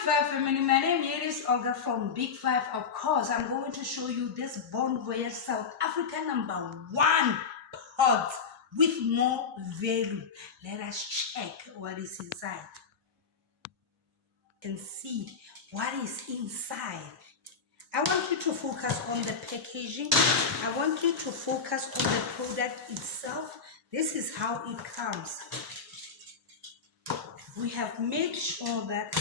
Big Five family, my name is Olga from Big Five. Of course, I'm going to show you this Voyage South Africa #1 pot with more value. Let us check what is inside. You can see what is inside. I want you to focus on the packaging. I want you to focus on the product itself. This is how it comes. We have made sure that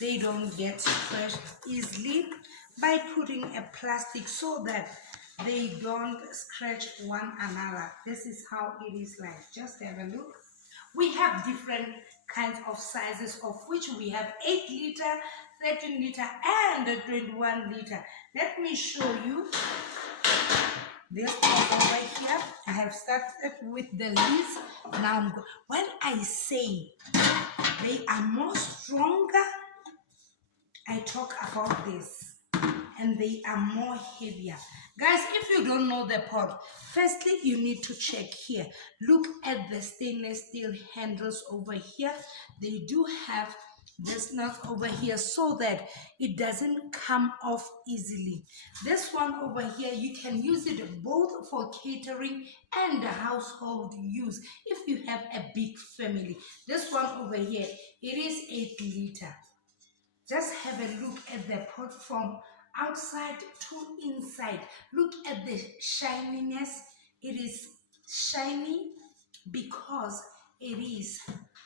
they don't get scratched easily by putting a plastic so that they don't scratch one another. This is how it is like. Just have a look. We have different kinds of sizes, of which we have 8 liter, 13 liter, and 21 liter. Let me show you this over here. I have started with the leaves. Now, when I say they are more stronger, I talk about this, and they are more heavier. Guys, if you don't know the pot, firstly you need to check here. Look at the stainless steel handles over here. They do have this nut over here so that it doesn't come off easily. This one over here, you can use it both for catering and household use if you have a big family. This one over here, it is 8 liter. Just have a look at the pot from outside to inside. Look at the shininess. It is shiny because it is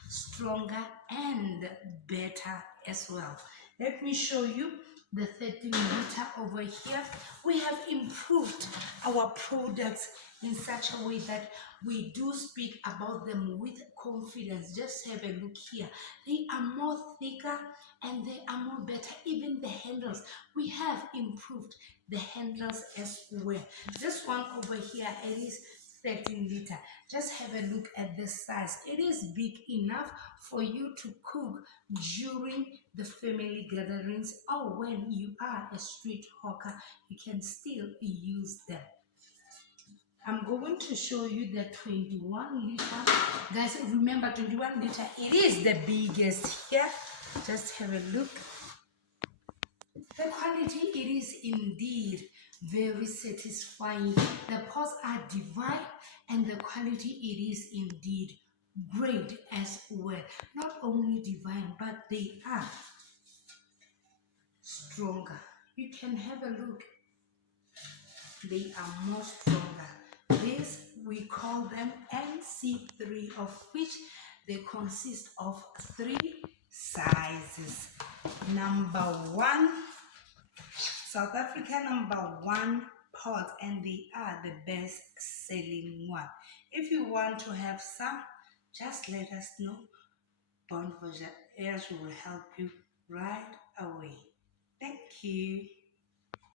stronger and better as well. Let me show you the 13 liter over here. We have improved our products in such a way that we do speak about them with confidence. Just have a look here. They are more thicker and they are more better. Even the handles, we have improved the handles as well. This one over here, it is 13 liter. Just have a look at the size. It is big enough for you to cook during the family gatherings, or when you are a street hawker, you can still use them. I'm going to show you the 21 liter. Guys, remember 21 liter, it is the biggest here. Just have a look. The quality, it is indeed very satisfying. The pots are divine and the quality, it is indeed great as well. Not only divine, but they are stronger. You can have a look. They are more stronger. This, we call them NC3, of which they consist of 3 sizes. #1, South Africa #1 pot, and they are the best selling one. If you want to have some, just let us know. Voyage will help you right away. Thank you.